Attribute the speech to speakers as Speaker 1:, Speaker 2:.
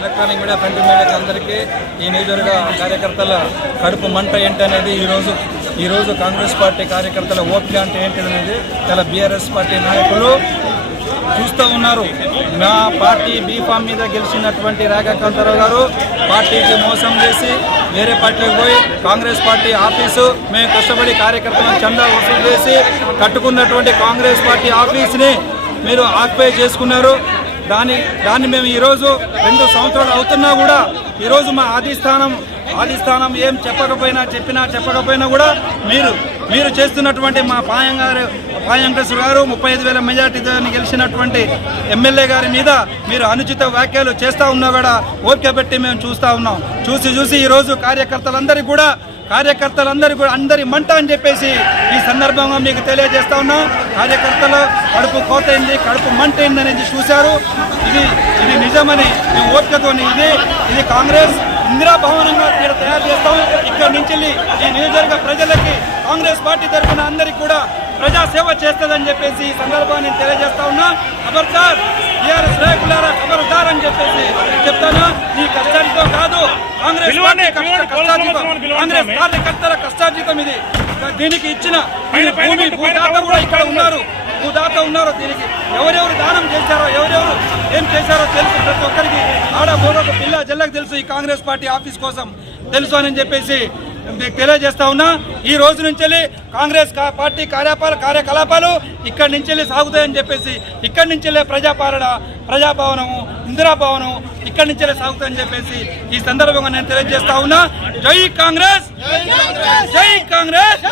Speaker 1: Electronic media print మీడియాకి అందరికీ ఈ నియోజకవర్గ కార్యకర్తల కడుపు మంట ఏంటి అనేది ఈరోజు ఈరోజు కాంగ్రెస్ పార్టీ కార్యకర్తల ఓపిక అంటే ఏంటి అనేది చాలా బీఆర్ఎస్ పార్టీ నాయకులు చూస్తూ ఉన్నారు. నా పార్టీ బీఫామ్ మీద గెలిచినటువంటి రాఘకాంతారావు గారు పార్టీకి మోసం చేసి వేరే పార్టీకి పోయి కాంగ్రెస్ పార్టీ ఆఫీసు మేము కష్టపడి కార్యకర్తలను చందా వసూలు చేసి కట్టుకున్నటువంటి కాంగ్రెస్ పార్టీ ఆఫీస్ని మీరు ఆక్యుపై చేసుకున్నారు. దాని దాన్ని మేము ఈరోజు రెండు సంవత్సరాలు అవుతున్నా కూడా ఈరోజు మా ఆదిస్థానం ఆదిస్థానం ఏం చెప్పకపోయినా చెప్పినా చెప్పకపోయినా కూడా మీరు మీరు చేస్తున్నటువంటి మా పాయం గారు పాయంకృష్ణ గారు ముప్పై ఐదు వేల మెజార్టీతో గెలిచినటువంటి ఎమ్మెల్యే గారి మీద మీరు అనుచిత వ్యాఖ్యలు చేస్తూ ఉన్నా కూడా ఓపిక పెట్టి మేము చూస్తూ ఉన్నాం. చూసి చూసి ఈరోజు కార్యకర్తలందరికీ కూడా కార్యకర్తలందరూ కూడా అందరి మంట అని చెప్పేసి ఈ సందర్భంగా మీకు తెలియజేస్తా ఉన్నాం. కార్యకర్తలు కడుపు కోతైంది కడుపు మంట అయింది చూశారు. ఇది ఇది నిజమని ఈ ఓపికతోని ఇది ఇది కాంగ్రెస్ ఇందిరా భవనంగా ఇక్కడ తయారు చేస్తాం. ఇక్కడ నుంచి వెళ్ళి ఈ నియోజకవర్గ ప్రజలకి కాంగ్రెస్ పార్టీ తరఫున అందరికీ కూడా ప్రజా సేవ చేస్తుందని చెప్పేసి ఈ సందర్భాన్ని తెలియజేస్తా ఉన్నా. ఖబర్దార్ టీఆర్ఎస్ నాయకులారా ఖబర్దార్ అని చెప్పేసి చెప్తాను. ఈ కష్టాలతో కాంగ్రెస్ కార్యకర్తల కష్టార్జితం ఇది. దీనికి ఇచ్చిన భూమి భూదాత కూడా ఇక్కడ ఉన్నారు. భూదాత ఉన్నారు దీనికి. ఎవరెవరు దానం చేశారో ఎవరెవరు ఏం చేశారో తెలుసు. ప్రతి ఒక్కరికి ఆడ ఒక పిల్ల జల్లకు తెలుసు ఈ కాంగ్రెస్ పార్టీ ఆఫీస్ కోసం. తెలుసు అని చెప్పేసి మీకు తెలియజేస్తా ఉన్నా ఈ రోజు నుంచి కాంగ్రెస్ పార్టీ కార్యపాల కార్యకలాపాలు ఇక్కడి నుంచి వెళ్ళి సాగుతాయని చెప్పేసి ఇక్కడి నుంచి వెళ్ళే ప్రజాపాలన ప్రజాభవనము ఇందిరాభవనం ఇక్కడి నుంచి వెళ్ళి సాగుతాయని చెప్పేసి ఈ సందర్భంగా నేను తెలియజేస్తా ఉన్నా. జై కాంగ్రెస్! జై కాంగ్రెస్!